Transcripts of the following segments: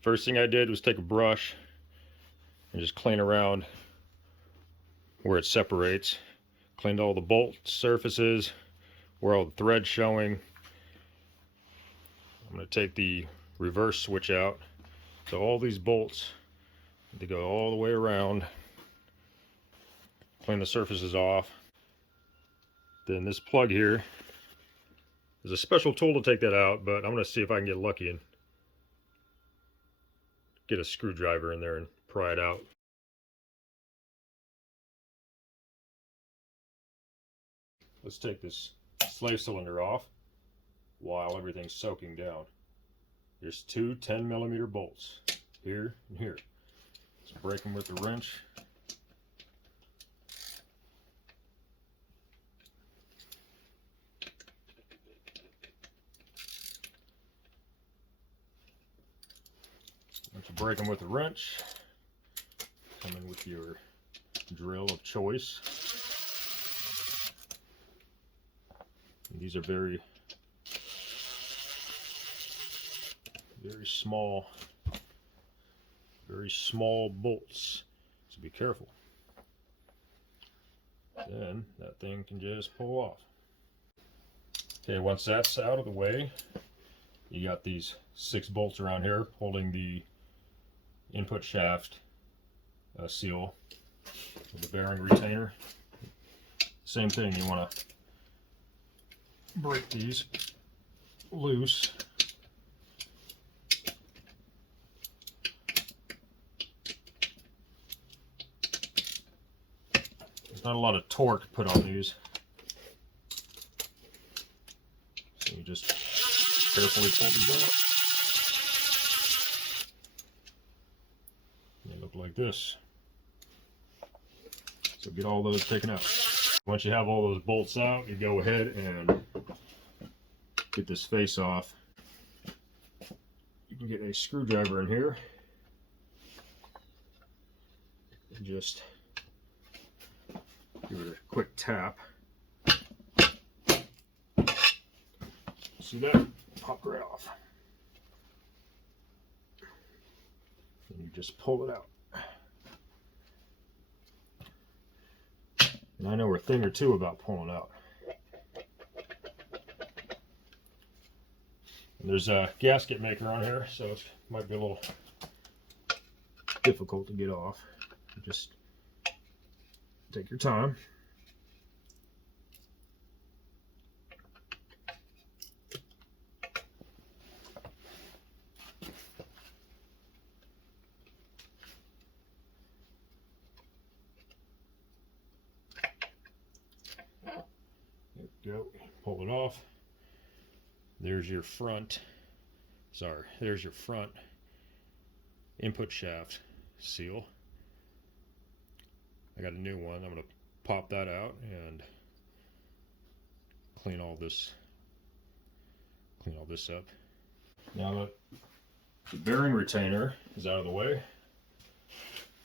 First thing I did was take a brush and just clean around where it separates. Cleaned all the bolt surfaces, where all the threads showing. I'm going to take the reverse switch out. So all these bolts, they go all the way around. Clean the surfaces off. Then this plug here is a special tool to take that out, but I'm going to see if I can get lucky and get a screwdriver in there and pry it out. Let's take this slave cylinder off while everything's soaking down. There's two 10mm bolts, here and here. Let's break them with the wrench. Once you break them with the wrench, come in with your drill of choice. And these are very small bolts, so be careful. Then that thing can just pull off. Okay, once that's out of the way, you got these 6 bolts around here holding the input shaft seal with the bearing retainer. Same thing, you want to break these loose. There's not a lot of torque put on these, so you just carefully pull these out. They look like this. So get all those taken out. Once you have all those bolts out, you go ahead and get this face off. You can get a screwdriver in here and just give it a quick tap. See that? Pop right off. And you just pull it out. And I know a thing or two about pulling out. And there's a gasket maker on here, so it might be a little difficult to get off. Just take your time. There we go. Pull it off. There's your front. There's your front input shaft seal. I got a new one. I'm going to pop that out and clean all this up. Now that the bearing retainer is out of the way,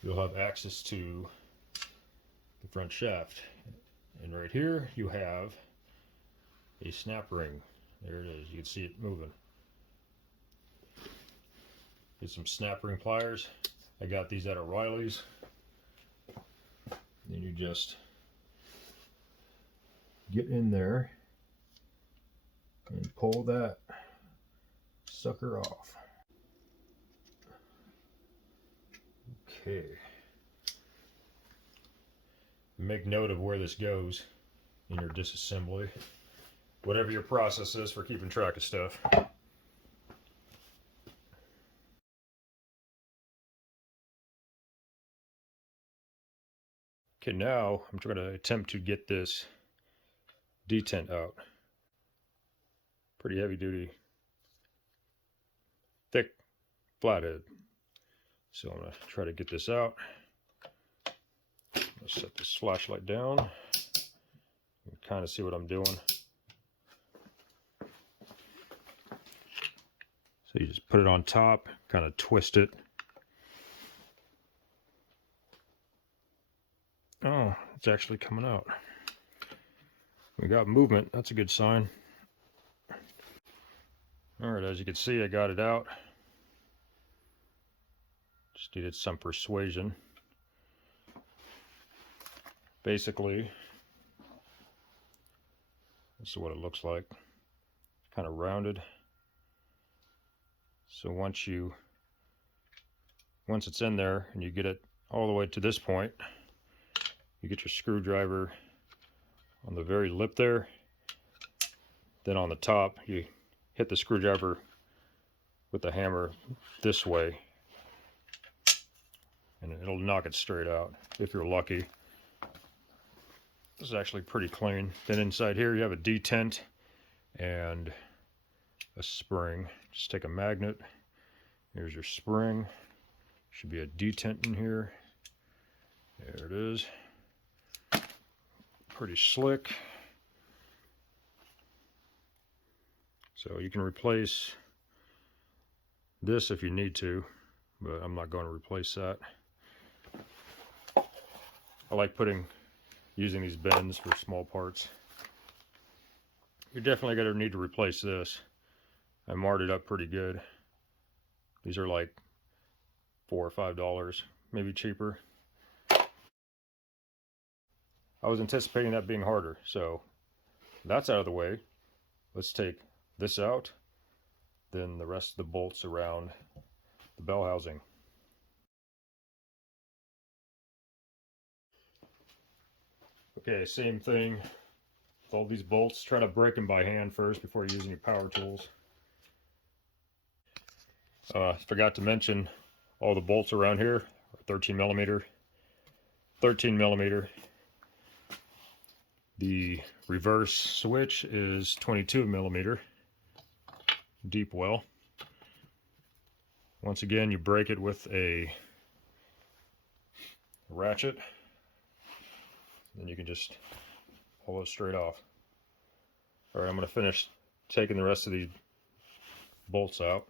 you'll have access to the front shaft. And right here you have a snap ring. There it is. You can see it moving. Get some snap ring pliers. I got these at O'Reilly's. Then you just get in there and pull that sucker off. Okay. Make note of where this goes in your disassembly. Whatever your process is for keeping track of stuff. Okay, now I'm going to attempt to get this detent out. Pretty heavy duty, thick flathead. So I'm going to try to get this out. Let's set this flashlight down and kind of see what I'm doing. So you just put it on top, kind of twist it. Oh, it's actually coming out. We got movement. That's a good sign. All right, as you can see, I got it out. Just needed some persuasion. Basically, this is what it looks like. Kind of rounded. So once it's in there and you get it all the way to this point, you get your screwdriver on the very lip there. Then on the top, you hit the screwdriver with the hammer this way, and it'll knock it straight out if you're lucky. This is actually pretty clean. Then inside here you have a detent and a spring. Just take a magnet. Here's your spring. Should be a detent in here. There it is. Pretty slick. So you can replace this if you need to, but I'm not going to replace that. I like using these bends for small parts. You're definitely going to need to replace this. I marred it up pretty good. These are like $4 or $5, maybe cheaper. I was anticipating that being harder, so that's out of the way. Let's take this out, then the rest of the bolts around the bell housing. Okay, same thing with all these bolts. Try to break them by hand first before you use any power tools. Forgot to mention all the bolts around here are 13 millimeter. The reverse switch is 22 millimeter deep well. Once again, you break it with a ratchet, then you can just pull it straight off. All right, I'm going to finish taking the rest of these bolts out.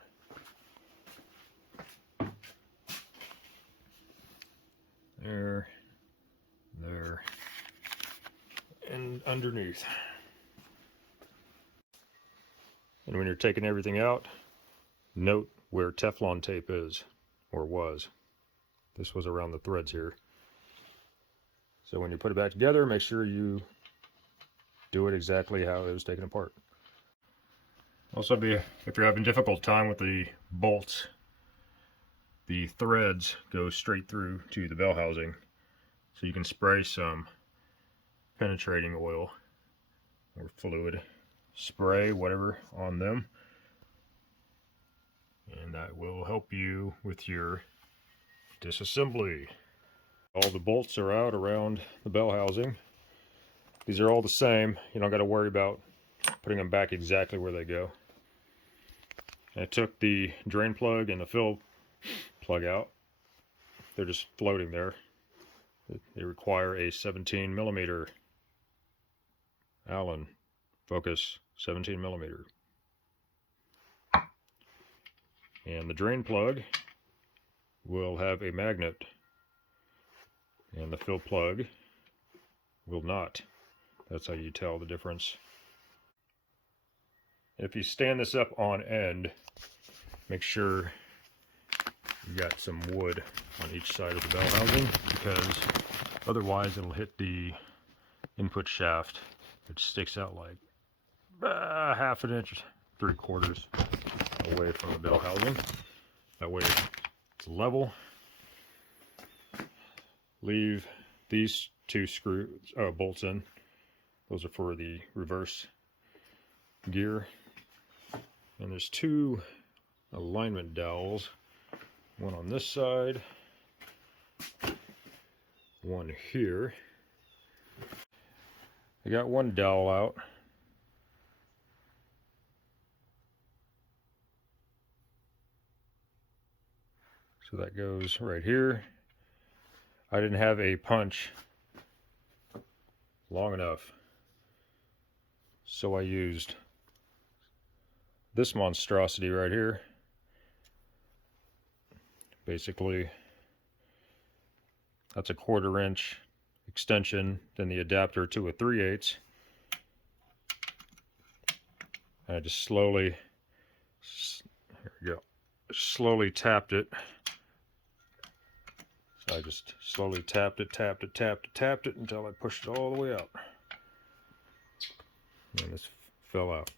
There, and underneath. And when you're taking everything out, note where Teflon tape is, or was. This was around the threads here. So when you put it back together, make sure you do it exactly how it was taken apart. Also, if you're having difficult time with the bolts, the threads go straight through to the bell housing. So you can spray some penetrating oil or fluid, spray whatever on them, and that will help you with your disassembly. All the bolts are out around the bell housing. These are all the same. You don't got to worry about putting them back exactly where they go. I took the drain plug and the fill plug out. They're just floating there. They require a 17 millimeter Allen focus, 17 millimeter. And the drain plug will have a magnet, and the fill plug will not. That's how you tell the difference. If you stand this up on end, make sure you got some wood on each side of the bell housing, because otherwise it'll hit the input shaft. It sticks out like half an inch, 3/4 away from the bell housing. That way it's level. Leave these two bolts in. Those are for the reverse gear. And there's two alignment dowels. One on this side, one here. I got one dowel out. So that goes right here. I didn't have a punch long enough, so I used this monstrosity right here. Basically, that's a 1/4 inch extension, then the adapter to a 3/8. I just slowly, here we go, slowly tapped it. So I just slowly tapped it until I pushed it all the way out. And this fell out.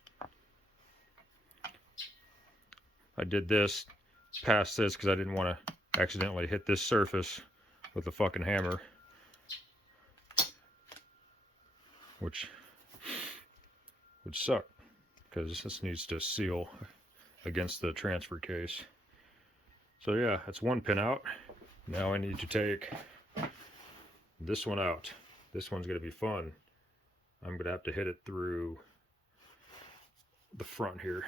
I did this past this because I didn't want to accidentally hit this surface with the fucking hammer, which would suck because this needs to seal against the transfer case. So yeah, that's one pin out. Now I need to take this one out. This one's going to be fun. I'm going to have to hit it through the front here.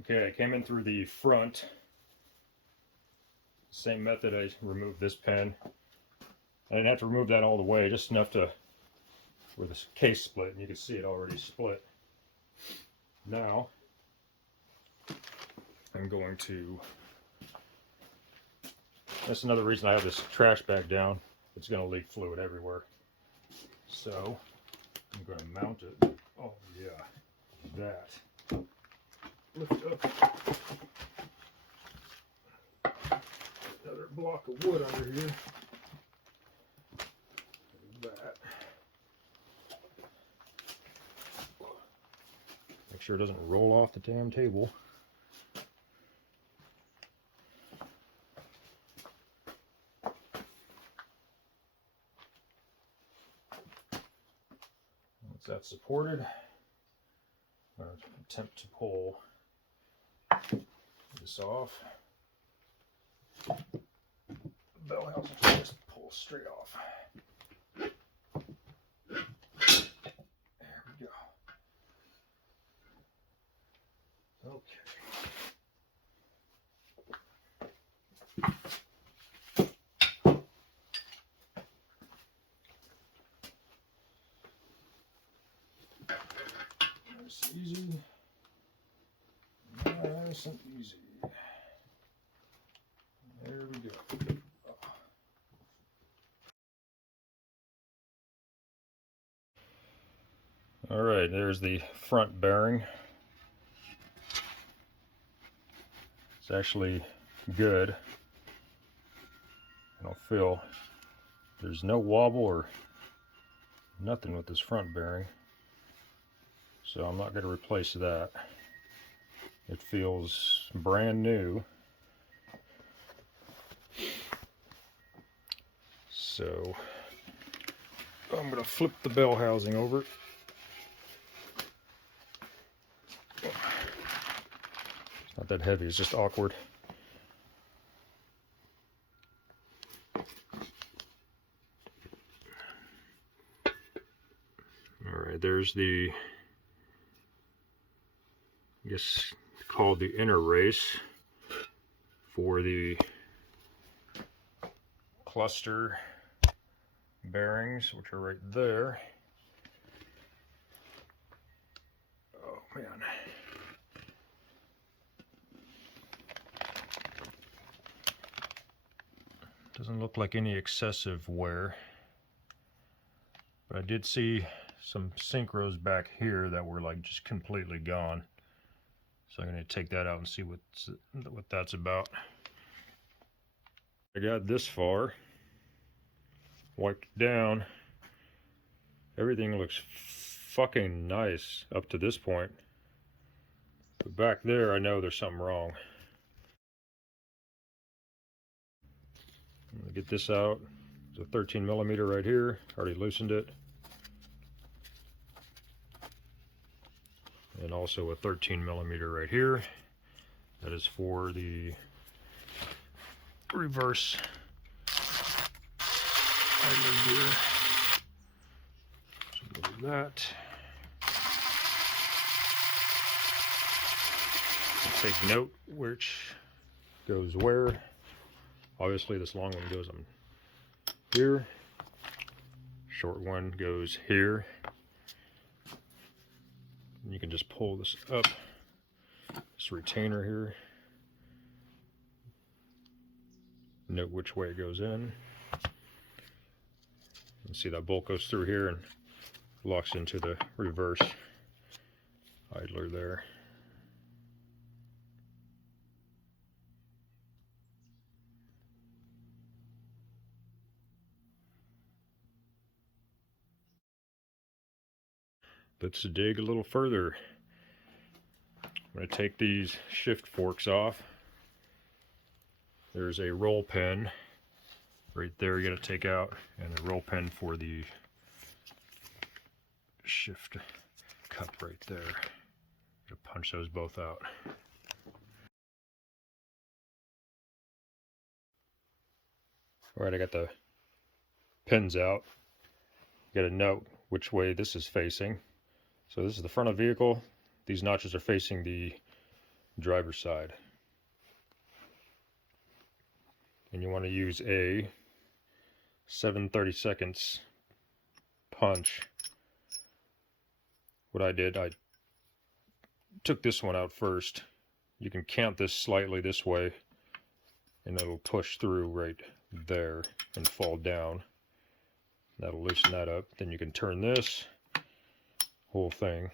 Okay, I came in through the front. Same method, I removed this pin. I didn't have to remove that all the way, just enough to where this case split, and you can see it already split. Now, I'm going to, that's another reason I have this trash bag down. It's going to leak fluid everywhere. So, I'm going to mount it. Oh yeah, that. Lift up another block of wood under here. That. Make sure it doesn't roll off the damn table. Once that's supported, I'm going to attempt to pull this off. The bellhousing just pull straight off. There we go. Okay. Nice, easy. Nice and easy. There we go. All right, there's the front bearing. It's actually good. I don't feel there's no wobble or nothing with this front bearing, so I'm not going to replace that. It feels brand new. So I'm going to flip the bell housing over. It's not that heavy, it's just awkward. Alright, there's the, I guess called the inner race for the cluster bearings, which are right there. Oh man. Doesn't look like any excessive wear, but I did see some synchros back here that were like just completely gone. So I'm going to take that out and see what that's about. I got this far, wiped it down. Everything looks fucking nice up to this point. But back there, I know there's something wrong. I'm gonna get this out. It's a 13 millimeter right here. Already loosened it. And also a 13 millimeter right here. That is for the reverse idler gear. So move that. Take note which goes where. Obviously this long one goes on here. Short one goes here. And you can just pull this up, this retainer here. Note which way it goes in. You see that bolt goes through here and locks into the reverse idler there. Let's dig a little further. I'm going to take these shift forks off. There's a roll pin right there you got to take out, and a roll pin for the shift cup right there. To punch those both out. Alright, I got the pins out. You got to note which way this is facing. So this is the front of the vehicle. These notches are facing the driver's side. And you want to use a 7/32 punch. What I did, I took this one out first. You can cant this slightly this way, and it'll push through right there and fall down. That'll loosen that up. Then you can turn this whole thing,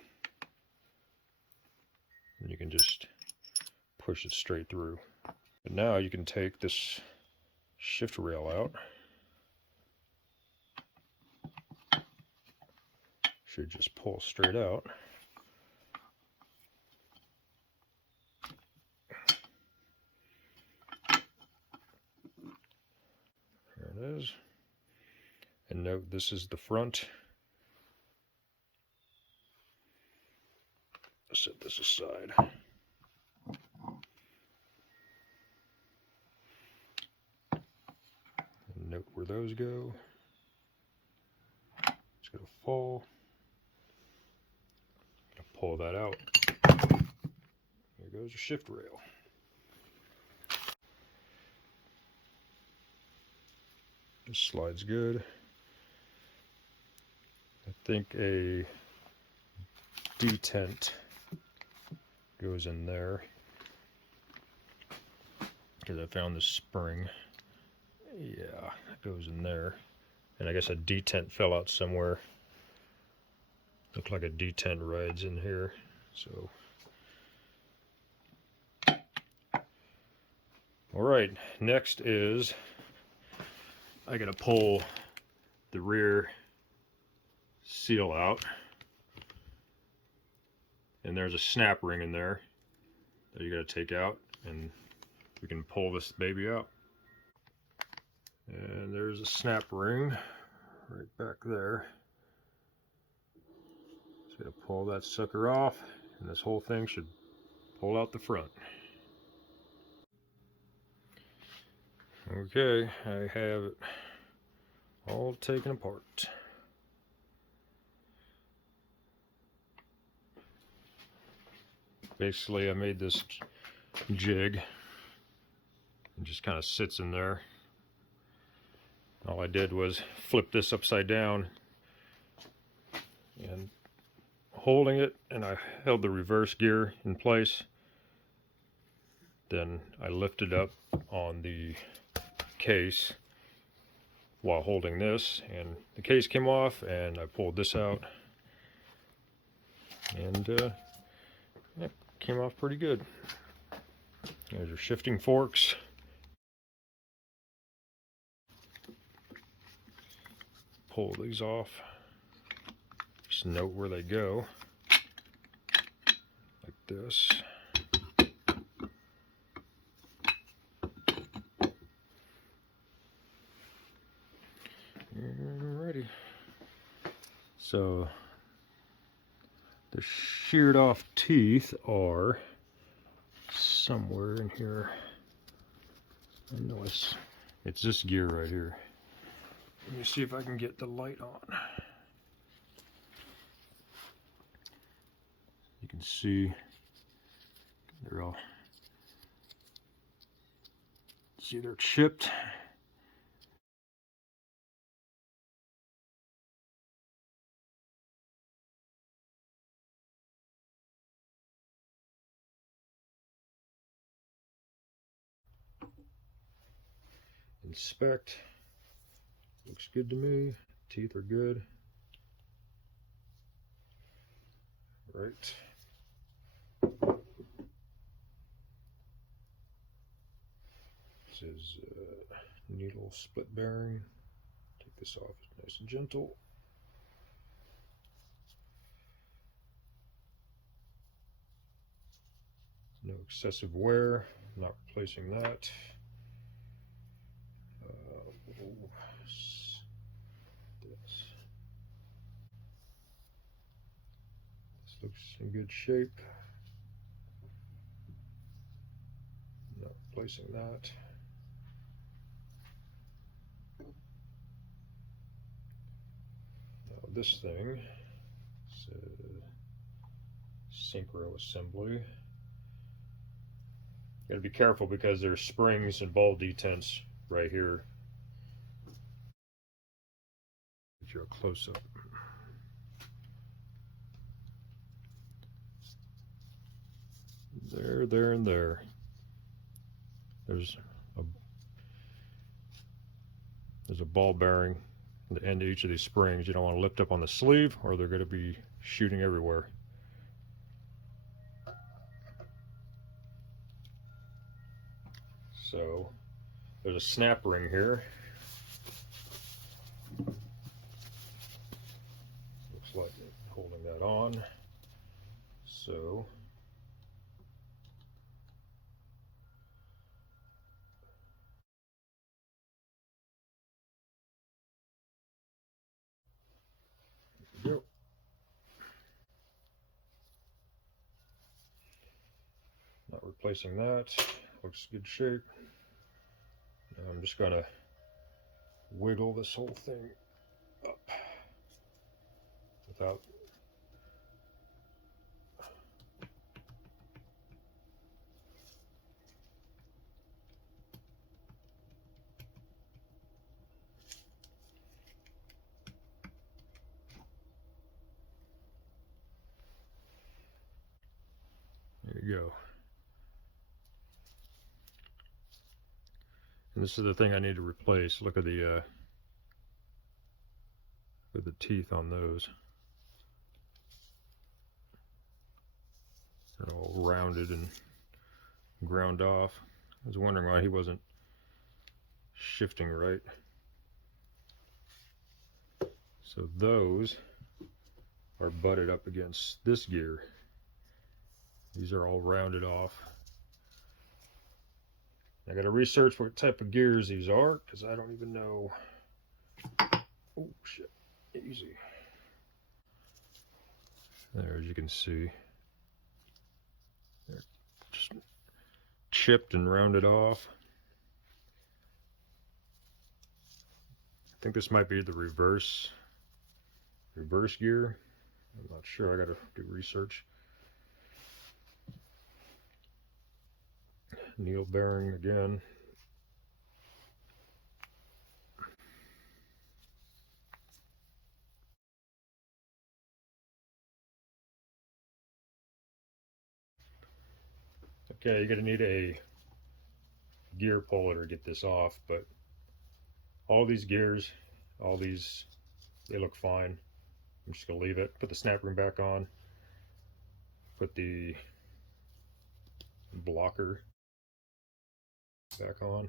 and you can just push it straight through. But now you can take this shift rail out. Should just pull straight out. There it is. And note, this is the front. Let's set this aside. And note where those go. It's going to fall. Pull that out. There goes your shift rail. This slides good. I think a detent goes in there because I found this spring. Yeah, it goes in there. And I guess a detent fell out somewhere. Looked like a detent rides in here. So, all right, next is I gotta pull the rear seal out, and there's a snap ring in there that you gotta take out, and we can pull this baby out. And there's a snap ring right back there. So to pull that sucker off, and this whole thing should pull out the front. Okay, I have it all taken apart. Basically, I made this jig. It just kind of sits in there. All I did was flip this upside down and holding it, and I held the reverse gear in place. Then I lifted up on the case while holding this, and the case came off, and I pulled this out, and it came off pretty good. There's your shifting forks. Pull these off. Just note where they go, like this. Alrighty. So the sheared off teeth are somewhere in here. I know it's this gear right here. Let me see if I can get the light on. You can see they're all, they're chipped. Inspect. Looks good to me. Teeth are good. right. This is needle split bearing. Take this off nice and gentle. No excessive wear, not replacing that. This looks in good shape. Not replacing that. Now this thing is synchro assembly. Got to be careful because there's springs and ball detents right here. Get you a close up. There, and there. There's a ball bearing at the end of each of these springs. You don't want to lift up on the sleeve or they're going to be shooting everywhere. So there's a snap ring here. Looks like holding that on. So there we go. Not replacing that. Looks good shape. Now I'm just going to wiggle this whole thing up without there you go. And this is the thing I need to replace. Look at the teeth on those. They're all rounded and ground off. I was wondering why he wasn't shifting right. So those are butted up against this gear. These are all rounded off. I got to research what type of gears these are because I don't even know. Oh shit, easy. There, as you can see, they're just chipped and rounded off. I think this might be the reverse gear. I'm not sure. I got to do research. Needle bearing again. Okay, you're gonna need a gear puller to get this off, but all these gears, they look fine. I'm just gonna leave it, put the snap ring back on, put the blocker back on.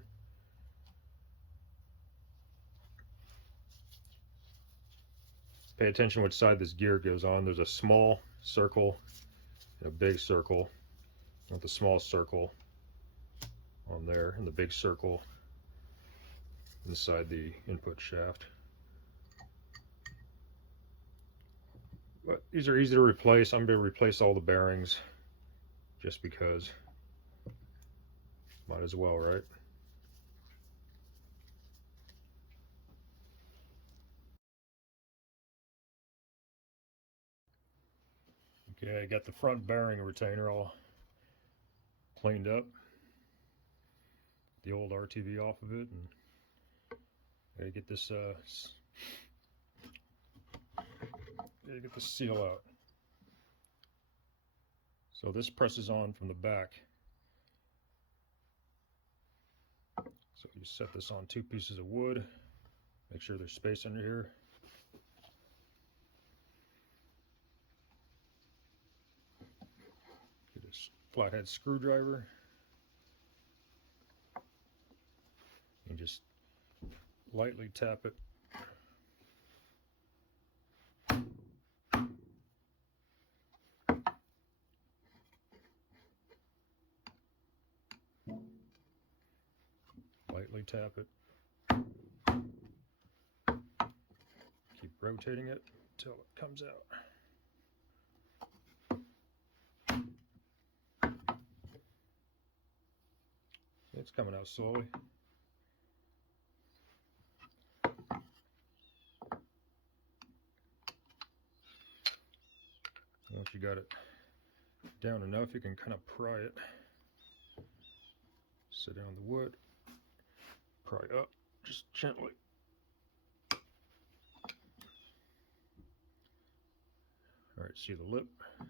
Pay attention which side this gear goes on. There's a small circle and a big circle. I want the small circle on there and the big circle inside the input shaft. But these are easy to replace. I'm going to replace all the bearings just because. Might as well, right? Okay, I got the front bearing retainer all cleaned up. The old RTV off of it, and I gotta get this seal out. So this presses on from the back. So you set this on 2 pieces of wood. Make sure there's space under here. flathead screwdriver and just lightly tap it. Lightly tap it. Keep rotating it until it comes out. It's coming out slowly. Once you got it down enough, you can kind of pry it. Sit down the wood, pry up just gently. All right, see the lip?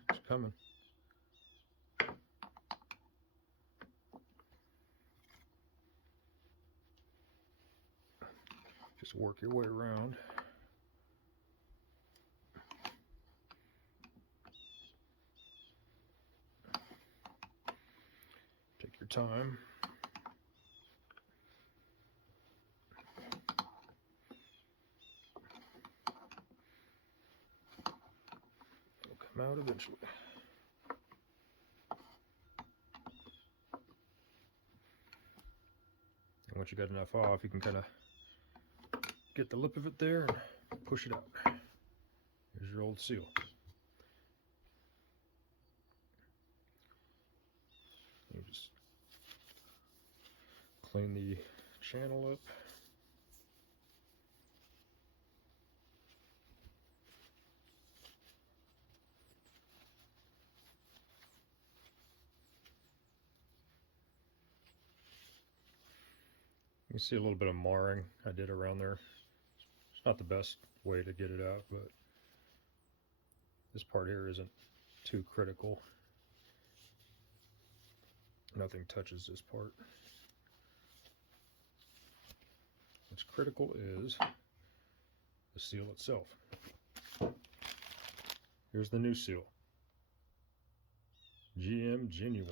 It's coming. Just work your way around. Take your time. It'll come out eventually. And once you got enough off, you can kind of get the lip of it there and push it out. Here's your old seal. You just clean the channel up. You can see a little bit of marring I did around there. It's not the best way to get it out, but this part here isn't too critical. Nothing touches this part. What's critical is the seal itself. Here's the new seal. GM Genuine.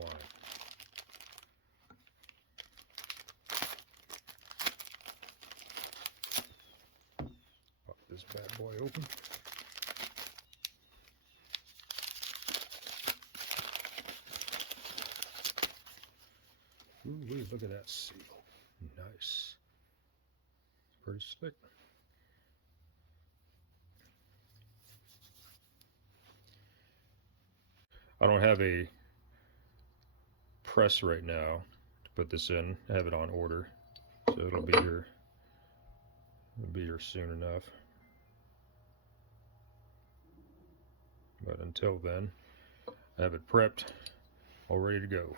Pop this bad boy open. Ooh, look at that seal. Nice. Pretty slick. I don't have a press right now to put this in. I have it on order, so it'll be here soon enough. But until then, I have it prepped, all ready to go.